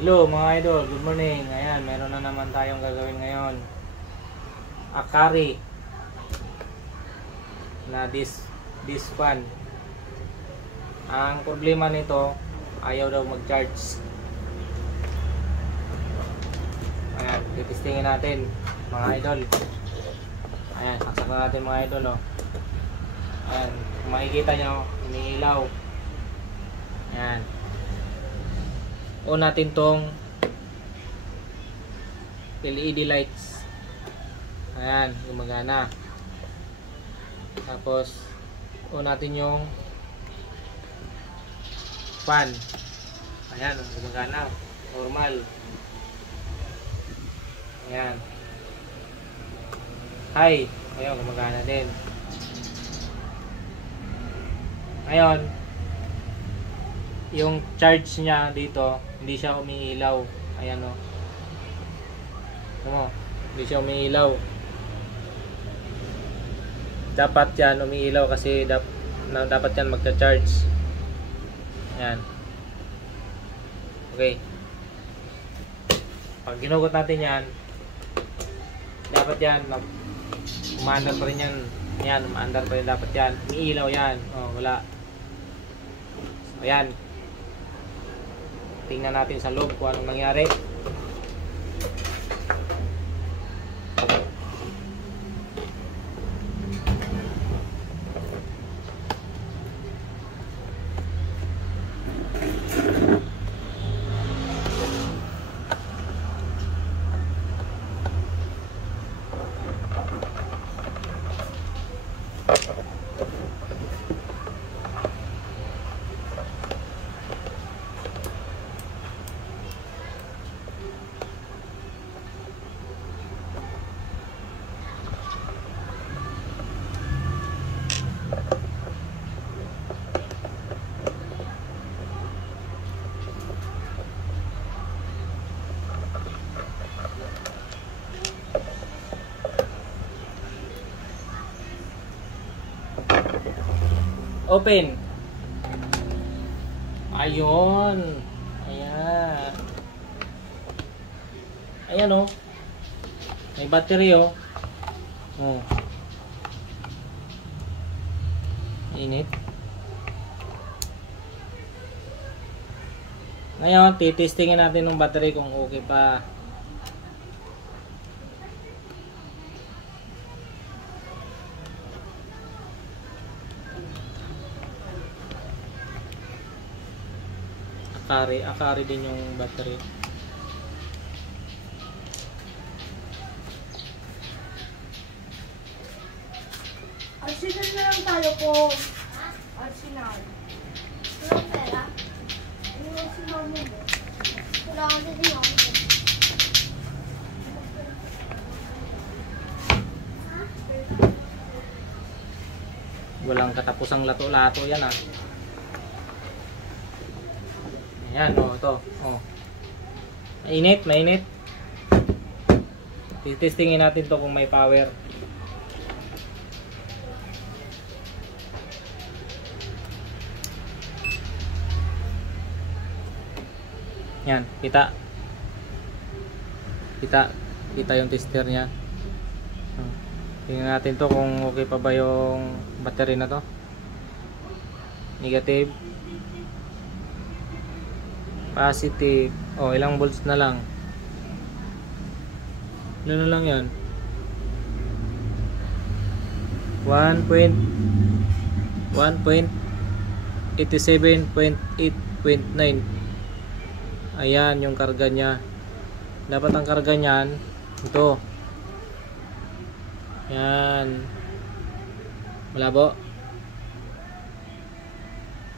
Hello mga idol, good morning. Ayan, meron na naman tayong gagawin ngayon. Akari na this fan. Ang problema nito, ayaw daw mag-charge. Ayan, titistingin natin mga idol. Ayan, saksak na natin mga idol, oh. Ayan, kung makikita nyo, iniilaw. Ayan. O natin tong LED lights. Ayan, gumagana. Tapos o natin yung fan. Ayan, gumagana. Normal. Ayan. Hi. Ayan, gumagana din. Ngayon, yung charge niya dito, hindi siya umiilaw. Ayan, o. Hindi siya umiilaw. Dapat yan umiilaw kasi dapat yan magcha-charge. Ayan. Okay. Pag ginugot natin yan, dapat yan umaandar pa rin yan. Ayan, umaandar pa rin dapat yan. Umiilaw yan. O, wala. So, ayan. Tingnan natin sa loob kung anong nangyari. Open. Ayun. Ayan. Ayan, oh. May battery, oh. Oh. Init. Ngayon, titestingin natin ng battery kung okay pa. Akari din yung battery. Arsenal na lang tayo po. Arsenal. Walang pera? Ano yung sinama mo? Kailangan na din ako. Walang katapusang lato-lato yan, ah. Ayan, oh, ito. Oh. Mainit, mainit. Titestingin natin to kung may power. Yan, kita. Kita yung tester niya. Tingnan natin to kung okay pa ba yung battery na to. Negative. Positive. Oh, ilang volts na lang. Ilan na lang yan? 1.87.8.9. Ayan yung karga niya. Dapat ang karga niyan ito. Yan. Malabo.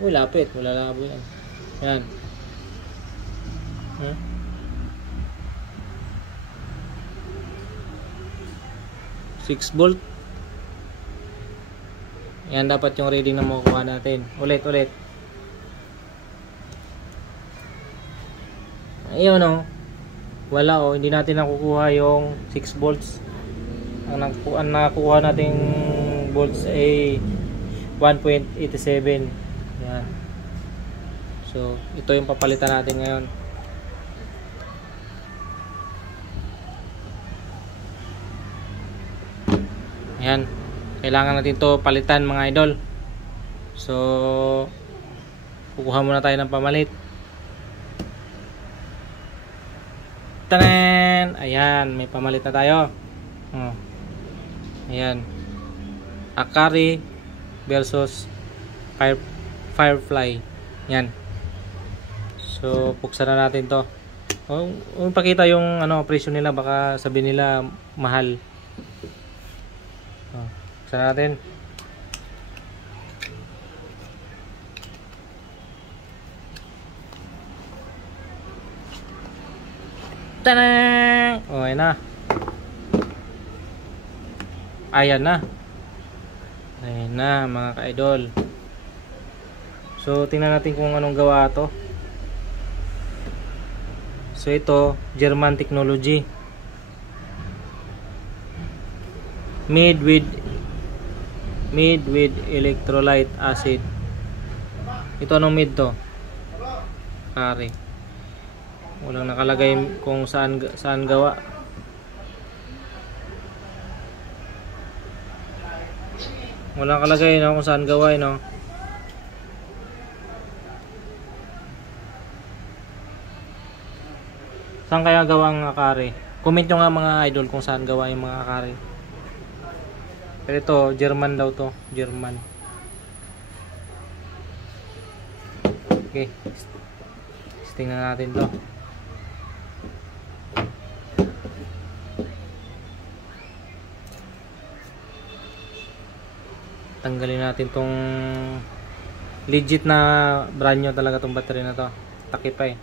Uy, lapit. Wala labo yan. Yan. 6 volt. Yan dapat yung reading na makukuha natin. Ulit. Ayun, oh. Wala, oh. Hindi natin nakukuha yung 6 volts. Ang nakukuha nating volts ay 1.87. Yan. So, ito yung papalitan natin ngayon. Ayan. Kailangan natin to palitan mga idol. So, kukuha muna tayo ng pamalit. Tanan! Ayan, may pamalit na tayo. Oh. Ayan. Akari versus Firefly. Ayan. So, buksan na natin to. Pakita yung presyo nila, baka sabihin nila mahal. Buksan na natin. Tanan! Ayan na. Ayan na. Ayan na mga ka-idol. So, tingnan natin kung anong gawa to. So, ito, German technology. Made with electrolyte acid. Ito anong made to? Kari. Walang nakalagay kung saan gawa. Walang nakalagay kung saan gawa, no. Saan kaya gawa ang akari? Comment nyo nga mga idol kung saan gawa yung mga akari. Pero ito, German daw to. German. Okay. Tingnan natin to. Tanggalin natin tong legit na brand new talaga tong battery na to. Takip pa eh.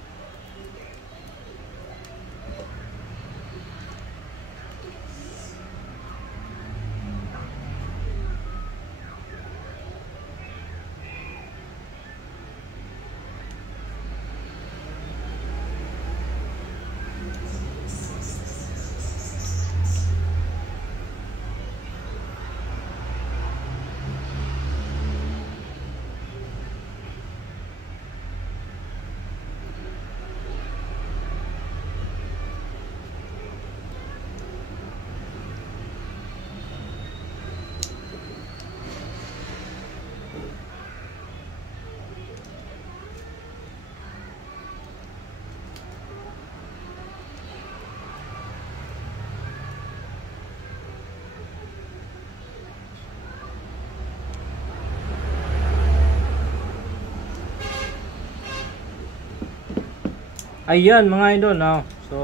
Ayan mga idol, no? So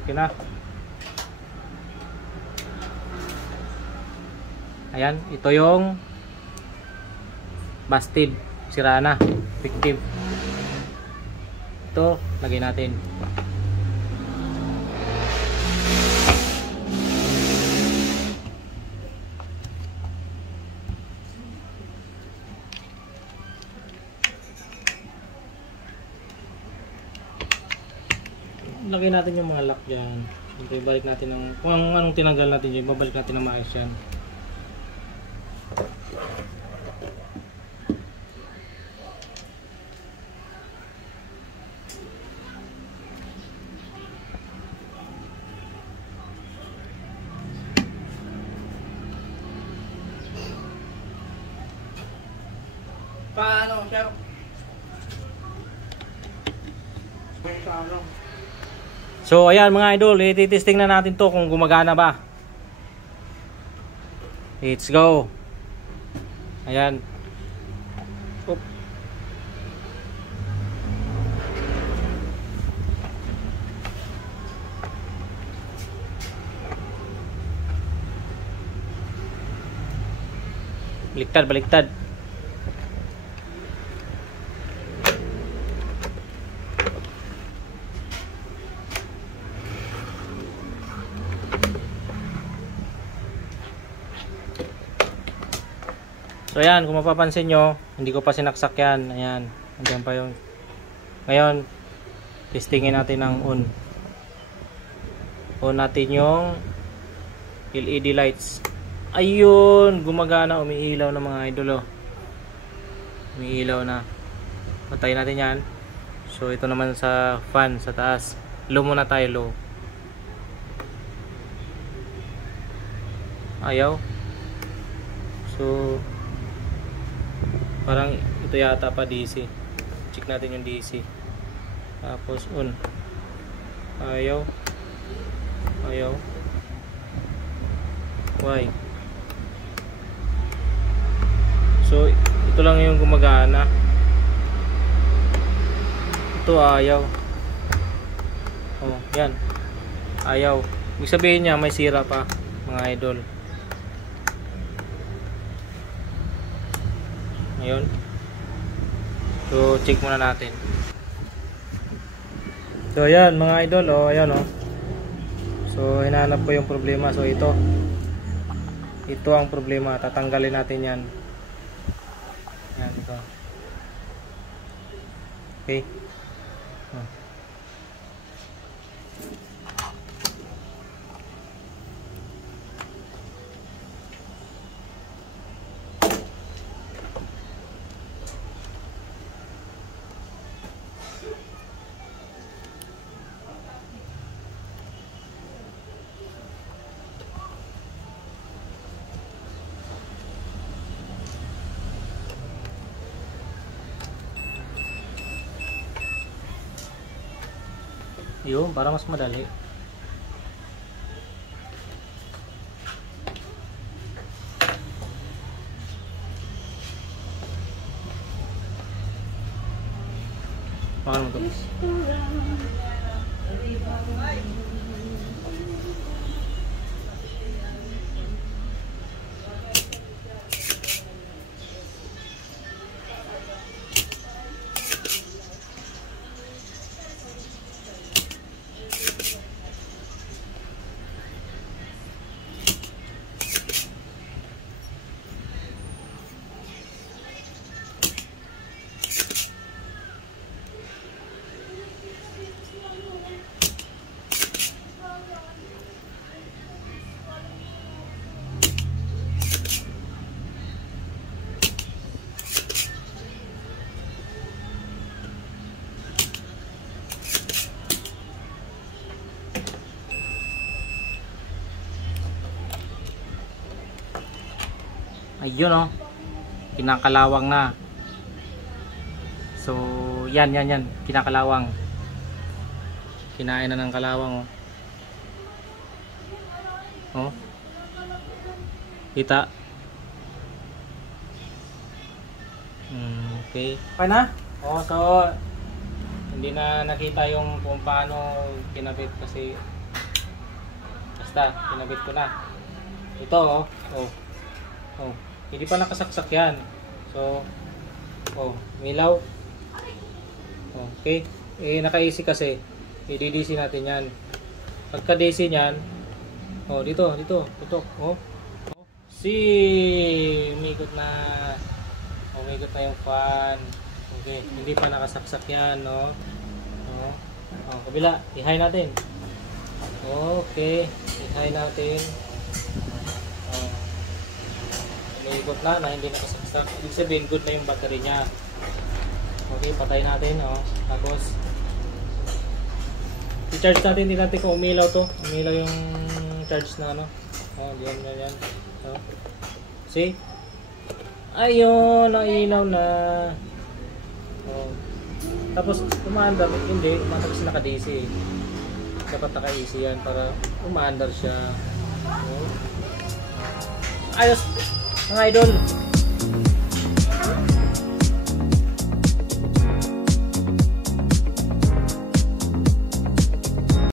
okay na. Ayan, ito yung busted, sira na, effective. Ito, lagay natin. Lagay natin yung mga lock dyan. Siyempre, balik natin ng, kung anong tinanggal natin dyan, babalik natin ng maayos yan. Paano, sir? So ayan mga idol, ititesting na natin to kung gumagana ba. Let's go. Ayan. Oop. Baliktad, baliktad. So ayan, kung mapapansin nyo, hindi ko pa sinaksak yan. Ayan, andyan pa yung. Ngayon, testingin natin ng on. On natin yung LED lights. Ayun, gumagana, umiilaw na mga idol. Umiilaw na. Patayin natin yan. So ito naman sa fan sa taas. Low muna tayo, low. Ayaw. So parang ito yata pa DC. Check natin yung DC. Tapos on. Ayaw. Why? So ito lang yung gumagana. Ito ayaw. Oh, yan. Ayaw. Ibig sabihin niya may sira pa, mga idol. Ngayon. So check muna natin. So ayan mga idol, oh ayan oh. So hinahanap ko yung problema. So ito ang problema. Tatanggalin natin yan. Yan ito. Okay. Yun, para mas madali. Paano mo ito? Ayun oh, kinakalawang na. So yan, kinakalawang. Kinain na ng kalawang oh. Oh. Kita. Okay. Okay na? Oh, so hindi na nakita yung kung paano kinabit kasi basta kinabit ko na. Ito oh. Oh, hindi pa nakasaksak yan. So, oh, milaw. Okay. Naka-AC kasi. I-DC natin yan. Pagka-DC niyan, oh, dito. Oh. Umikot na. Umikot na yung fan. Okay, hindi pa nakasaksak yan, no? Oh, kabila. I-high natin. Okay, i-high natin. Ikot na hindi nakasaksak. Ibig sabihin good na yung battery niya. Okay, patay natin tapos i-charge natin. Hindi natin kung umilaw to. Umilaw yung charge na yan. See? Ayun, nailaw na. Tapos umaandar. Hindi, umaandar kasi naka-DC. Dapat naka-AC yan para umaandar siya. Ayos mga idol.